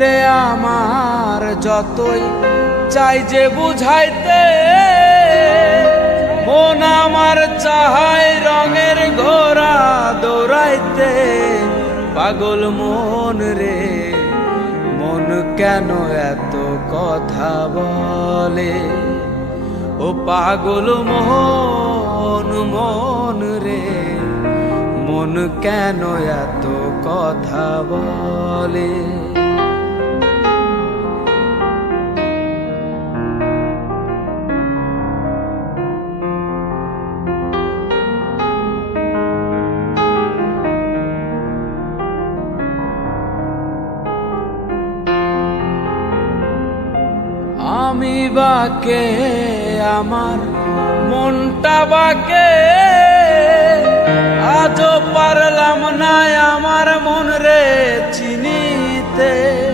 রে আমার যতই চাই যে বুঝাইতে, মন আমার চাহায় রঙের ঘোড়া দৌড়াইতে। পাগল মন রে, মন কেন এত কথা বলে? ও পাগল মন, মন রে, মন কেন এত কথা বলে? আমি বাকে, আমার মনটা বাকে, আজও পারলাম না আমার মন রে চিনিতে।